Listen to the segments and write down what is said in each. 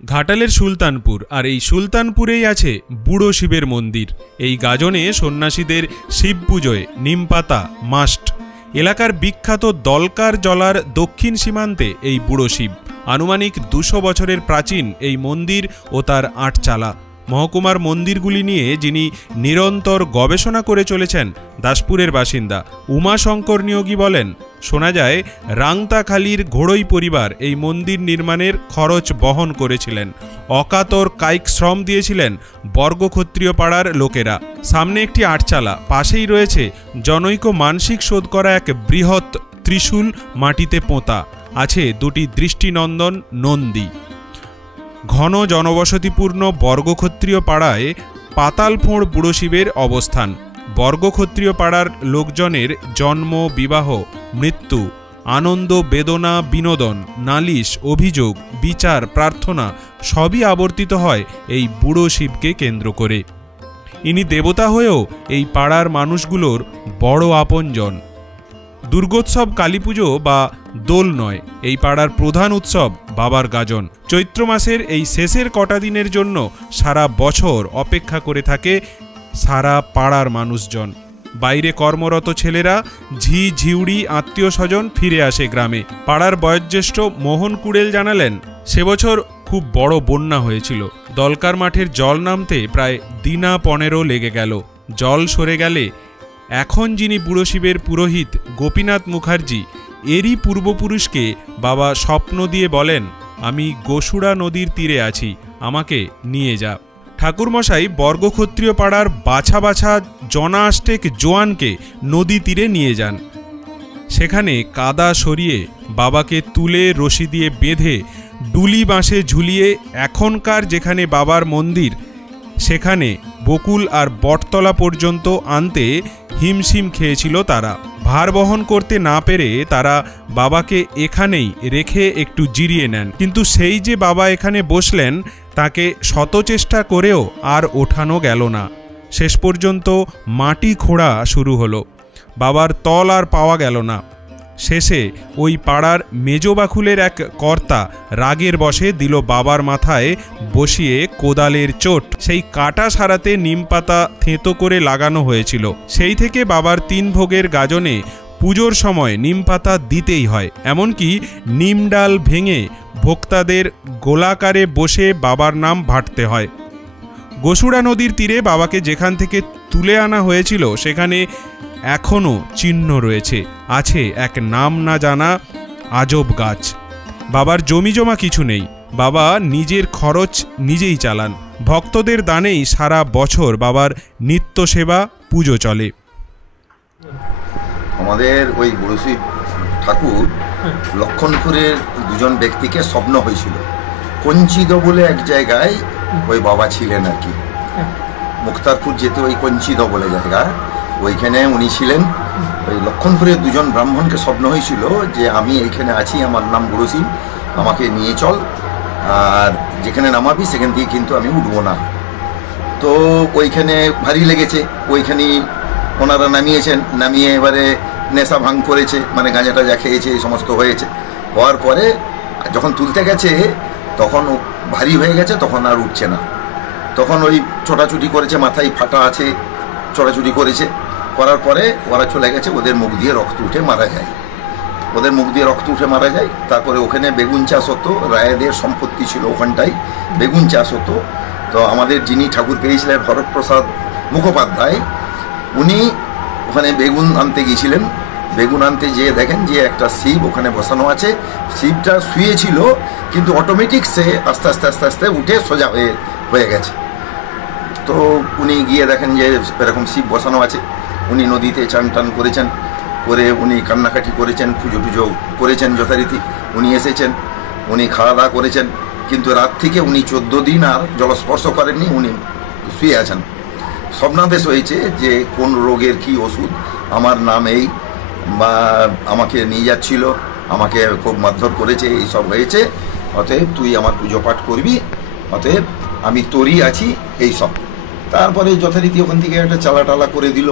ঘাটালের সুলতানপুর, আর এই সুলতানপুরেই আছে বুড়ো শিবের মন্দির। এই গাজনে সন্ন্যাসীদের শিব পুজোয় নিমপাতা মাস্ট। এলাকার বিখ্যাত দলকার জলার দক্ষিণ সীমান্তে এই বুড়ো শিব। আনুমানিক 200 বছরের প্রাচীন এই মন্দির ও তার আটচালা। মহকুমার মন্দিরগুলি নিয়ে যিনি নিরন্তর গবেষণা করে চলেছেন দাসপুরের বাসিন্দা উমাশঙ্কর নিয়োগী বলেন, শোনা যায় রাংতাখালীর ঘোড়ই পরিবার এই মন্দির নির্মাণের খরচ বহন করেছিলেন। অকাতর কায়িক শ্রম দিয়েছিলেন বর্গক্ষত্রিয় পাড়ার লোকেরা। সামনে একটি আটচালা, পাশেই রয়েছে জনৈক মানসিক শোধ করা এক বৃহৎ ত্রিশূল মাটিতে পোঁতা। আছে 2টি দৃষ্টিনন্দন নন্দী। ঘন জনবসতিপূর্ণ বর্গক্ষত্রিয় পাড়ায় পাতালফোঁড় বুড়ো শিবের অবস্থান। বর্গক্ষত্রিয় পাড়ার লোকজনের জন্ম, বিবাহ, মৃত্যু, আনন্দ, বেদনা, বিনোদন, নালিশ, অভিযোগ, বিচার, প্রার্থনা সবই আবর্তিত হয় এই বুড়ো শিবকে কেন্দ্র করে। ইনি দেবতা হয়েও এই পাড়ার মানুষগুলোর বড় আপনজন। দুর্গোৎসব কালীপুজো বা দোল নয়, এই পাড়ার প্রধান উৎসব বাবার গাজন। চৈত্র মাসের এই শেষের কটা দিনের জন্য সারা বছর অপেক্ষা করে থাকে সারা পাড়ার মানুষজন। বাইরে কর্মরত ছেলেরা, ঝি ঝিউড়ি আত্মীয় স্বজন ফিরে আসে গ্রামে। পাড়ার বয়োজ্যেষ্ঠ মোহন কুড়েল জানালেন, সে বছর খুব বড় বন্যা হয়েছিল। দলকার মাঠের জল নামতে প্রায় দিনা 15 লেগে গেল। জল সরে গেলে এখন যিনি বুড়ো শিবের পুরোহিত গোপীনাথ মুখার্জি, এরই পূর্বপুরুষকে বাবা স্বপ্ন দিয়ে বলেন, আমি গোসুড়া নদীর তীরে আছি, আমাকে নিয়ে যা। ঠাকুরমশাই বর্গক্ষত্রিয় পাড়ার বাছা বাছা জনাষ্টেক জোয়ানকে নদী তীরে নিয়ে যান। সেখানে কাদা সরিয়ে বাবাকে তুলে রশি দিয়ে বেঁধে ডুলি বাঁশে ঝুলিয়ে এখনকার যেখানে বাবার মন্দির সেখানে বকুল আর বটতলা পর্যন্ত আনতে হিমশিম খেয়েছিল তারা। ভার বহন করতে না পেরে তারা বাবাকে এখানেই রেখে একটু জিরিয়ে নেন। কিন্তু সেই যে বাবা এখানে বসলেন, তাকে শত চেষ্টা করেও আর ওঠানো গেল না। শেষ পর্যন্ত মাটি খোঁড়া শুরু হলো, বাবার তল আর পাওয়া গেল না। শেষে ওই পাড়ার মেজবাখুলের এক কর্তা রাগের বশে দিল বাবার মাথায় বসিয়ে কোদালের চোট। সেই কাটা সারাতে নিমপাতা থেঁতো করে লাগানো হয়েছিল। সেই থেকে বাবার 3 ভোগের গাজনে পুজোর সময় নিমপাতা দিতেই হয়। এমনকি নিম ডাল ভেঙে ভোক্তাদের গোলাকারে বসে বাবার নাম ভাটতে হয়। গোসুড়া নদীর তীরে বাবাকে যেখান থেকে তুলে আনা হয়েছিল সেখানে এখনও চিহ্ন রয়েছে। আছে এক নাম না জানা আজব গাছ। বাবার জমি জমা কিছু নেই, বাবা নিজের খরচ নিজেই চালান। ভক্তদের দানেই সারা বছর বাবার নিত্য সেবা পুজো চলে। আমাদের ওই বুড়ো শিব ঠাকুর লক্ষণপুরের 2জন ব্যক্তিকে স্বপ্ন হয়েছিল। কঞ্চিদ বলে এক জায়গায় ওই বাবা ছিলেন আর কি। মুক্তারপুর যেতে ওই কঞ্চিদ বলে জায়গা, ওইখানে উনি ছিলেন। ওই লক্ষণপুরের 2জন ব্রাহ্মণকে স্বপ্ন হয়েছিল যে আমি এইখানে আছি, আমার নাম বুড়ো শিব, আমাকে নিয়ে চল, আর যেখানে নামাবি সেখান থেকে কিন্তু আমি উঠবো না। তো ওইখানে ভারী লেগেছে, ওইখানেই ওনারা নামিয়েছেন। নামিয়ে এবারে নেশা ভাঙ করেছে, মানে গাঁজা টাজা খেয়েছে, এই সমস্ত হয়েছে। হওয়ার পরে যখন তুলতে গেছে তখন ভারী হয়ে গেছে, তখন আর উঠছে না। তখন ওই ছোটাছুটি করেছে, মাথায় ফাটা আছে, ছোটাছুটি করেছে। করার পরে ওরা চলে গেছে, ওদের মুখ দিয়ে রক্ত উঠে মারা যায়। তারপরে ওখানে বেগুন চাষ হতো, রায়েদের সম্পত্তি ছিল ওখানটাই, বেগুন চাষ হতো। তো আমাদের যিনি ঠাকুর পেয়েছিলেন ভরতপ্রসাদ মুখোপাধ্যায়, উনি ওখানে বেগুন আনতে গিয়েছিলেন। বেগুন আনতে যেয়ে দেখেন যে একটা শিব ওখানে বসানো আছে। শিবটা শুয়েছিল, কিন্তু অটোমেটিক সে আস্তে আস্তে আস্তে আস্তে উঠে সোজা হয়ে গেছে। তো উনি গিয়ে দেখেন যে এরকম শিব বসানো আছে। উনি নদীতে চান টান করেছেন, করে উনি কান্নাকাটি করেছেন, পুজো টুজো করেছেন যথারীতি। উনি এসেছেন, উনি খাওয়া দাওয়া করেছেন, কিন্তু রাত থেকে উনি 14 দিন আর জলস্পর্শ করেননি, উনি শুয়ে আছেন। স্বপ্নাদেশ হয়েছে যে কোন রোগের কি ওষুধ, আমার নাম এই, বা আমাকে নিয়ে যাচ্ছিল, আমাকে খুব মারধর করেছে, এইসব হয়েছে, অতএব তুই আমার পুজো পাঠ করবি, অতএব আমি তোরই আছি, এইসব। তারপরে যথারীতি ওখান থেকে একটা চালা টালা করে দিল।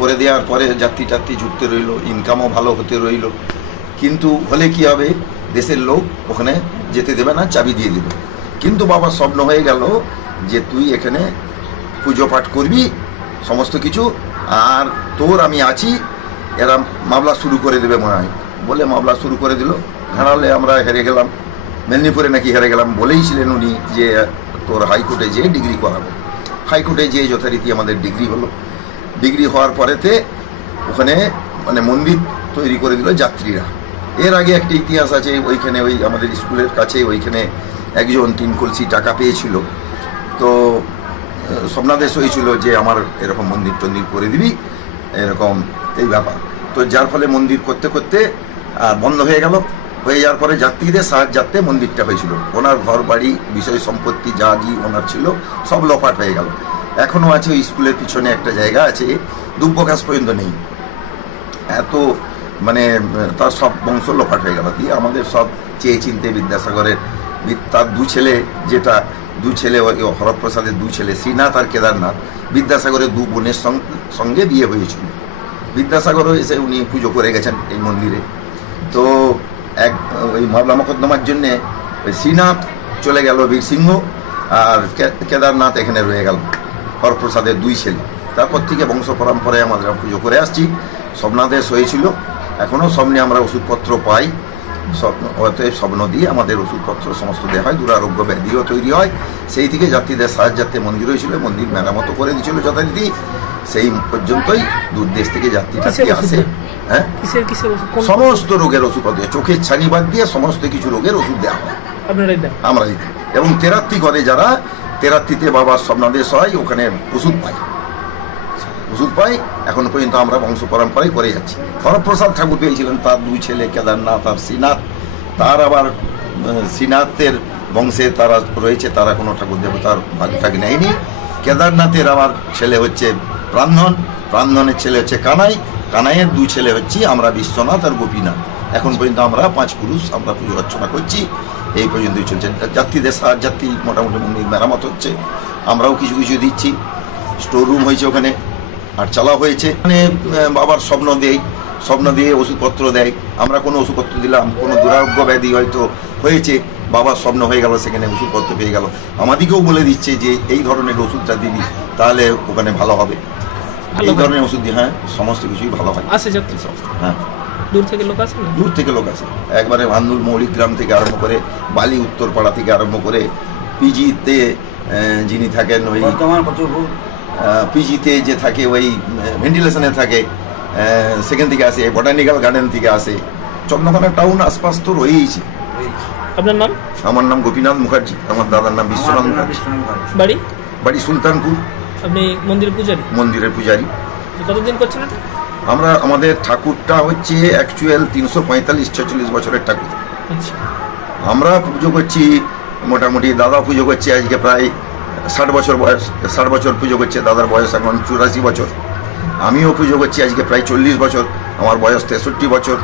করে দেওয়ার পরে যাত্রী টাত্রী ঝুঁকতে রইল, ইনকামও ভালো হতে রইল। কিন্তু হলে কি হবে, দেশের লোক ওখানে যেতে দেবে না, চাবি দিয়ে দেবে। কিন্তু বাবার স্বপ্ন হয়ে গেল যে তুই এখানে পুজো পাঠ করবি সমস্ত কিছু, আর তোর আমি আছি, এরা মামলা শুরু করে দেবে মনে হয় বলে মামলা শুরু করে দিল। হারালে আমরা হেরে গেলাম, মেদিনীপুরে নাকি হেরে গেলাম। বলেইছিলেন উনি যে তোর হাইকোর্টে যেয়ে ডিগ্রি করাবো। হাইকোর্টে যেয়ে যথারীতি আমাদের ডিগ্রি হলো। ডিগ্রি হওয়ার পরেতে ওখানে মানে মন্দির তৈরি করে দিল যাত্রীরা। এর আগে একটা ইতিহাস আছে, ওইখানে ওই আমাদের স্কুলের কাছে ওইখানে একজন 3 কলসি টাকা পেয়েছিল, তো স্বপ্নাদেশ হয়েছিল যে আমার এরকম মন্দির টন্দির করে দিবি, এরকম এই ব্যাপার। তো যার ফলে মন্দির করতে করতে বন্ধ হয়ে গেল। হয়ে যাওয়ার পরে যাত্রীদের সাহায্যার্থে মন্দিরটা হয়েছিল। ওনার ঘর বাড়ি বিষয় সম্পত্তি যা জি ওনার ছিল সব লোপাট হয়ে গেল। এখনও আছে ওই স্কুলের পিছনে একটা জায়গা আছে, দুব্বঘাস পর্যন্ত নেই, এত মানে তার সব বংশ লোপাট হয়ে গেল। দিয়ে আমাদের সব চেয়ে চিনতে বিদ্যাসাগরের তার 2 ছেলে, যেটা 2 ছেলে হরপ্রসাদের 2 ছেলে শ্রীনাথ আর কেদারনাথ, বিদ্যাসাগরের 2 বোনের সঙ্গে বিয়ে হয়েছিল। বিদ্যাসাগরও এসে উনি পুজো করে গেছেন এই মন্দিরে। তো ওই মামলা মোকদ্দমার জন্যে ওই শ্রীনাথ চলে গেল বীরসিংহ, আর কেদারনাথ এখানে রয়ে গেল, হরপ্রসাদের 2 ছেলে। তারপর থেকে বংশ পরম্পরায় আমরা পুজো করে আসছি। স্বপ্নাদেশ হয়েছিল, এখনও স্বপ্নে আমরা ওষুধপত্র পাই, অতএব স্বপ্ন দিয়ে আমাদের ওষুধপত্র সমস্ত দেওয়া হয়, দুরারোগ্য ব্যাধিও তৈরি হয়। সেই থেকে যাত্রীদের সাহায্যার্থে মন্দির হয়েছিল, মন্দির মেরামতো করে দিয়েছিল যথারীতি। সেই পর্যন্তই দূর দেশ থেকে যাত্রীরা আসে। হ্যাঁ, সমস্ত রোগের ওষুধ দেয়, চোখের ছানি বাদ দিয়ে সমস্ত কিছু রোগের ওষুধ দেওয়া হয় আমরাই দিই। এবং তেরাত্রি করে যারা, তেরাত্রিতে বাবার স্বপ্নাদেশ হয়, ওখানে ওষুধ পাই। এখন পর্যন্ত আমরা বংশ পরম্পরায় করে যাচ্ছি। হরপ্রসাদ ঠাকুর পেয়েছিলেন, তার 2 ছেলে কেদারনাথ আর শ্রীনাথ। তার আবার শ্রীনাথের বংশে তারা রয়েছে, তারা কোনো ঠাকুর দেবতার ভাগ নেয়নি। কেদারনাথের আমার ছেলে হচ্ছে প্রাণধনের ছেলে হচ্ছে কানাইয়ের 2 ছেলে হচ্ছে আমরা বিশ্বনাথ আর গোপীনাথ। এখন পর্যন্ত আমরা 5 পুরুষ আমরা পুজো অর্চনা করছি, এই পর্যন্তই চলছে। যাত্রীদের সাহায্যার্থী মোটামুটি মন্দির মেরামত হচ্ছে, আমরাও কিছু দিচ্ছি। স্টোর রুম হয়েছে ওখানে, আর চালা হয়েছে। মানে বাবার স্বপ্ন দিয়ে ওষুধপত্র দেয়। আমরা কোনো ওষুধপত্র দিলাম, কোনো দুরারোগ্য ব্যাধি হয়তো হয়েছে, বাবার স্বপ্ন হয়ে গেল, সেখানে ওষুধপত্র পেয়ে গেল। আমাদেরকেও বলে দিচ্ছে যে এই ধরনের ওষুধটা দিবি, তাহলে ওখানে ভালো হবে। এই ধরনের ওষুধ দিয়ে হ্যাঁ সমস্ত কিছুই ভালো হয়। হ্যাঁ, দূর থেকে লোক আসে, একবারে ভান্দুল মৌলিক গ্রাম থেকে আরম্ভ করে, বালি উত্তরপাড়া থেকে আরম্ভ করে, পিজিতে যিনি থাকেন ওই পিজিতে যে থাকে ওই ভেন্টিলেশনে থাকে, সেখান থেকে আসে, বটানিক্যাল গার্ডেন থেকে আসে, চন্দ্রকোনা টাউন আশপাশ তো রয়েইছে। আপনার নাম? আমার নাম গোপীনাথ মুখার্জি, আমার দাদার নাম বিশ্বনাথ মুখার্জি। বাড়ি সুলতানপুর। আপনি মন্দিরের পূজারী? কতদিন করছেন এটা? আমাদের ঠাকুরটা হচ্ছে অ্যাকচুয়াল 345-46 বছরের ঠাকুর। আমরা পুজো করছি মোটামুটি, দাদা পুজো করছে আজকে প্রায় 60 বছর বয়স, 60 বছর পুজো করছে। দাদার বয়স এখন 84 বছর। আমিও পুজো করছি আজকে প্রায় 40 বছর, আমার বয়স 63 বছর।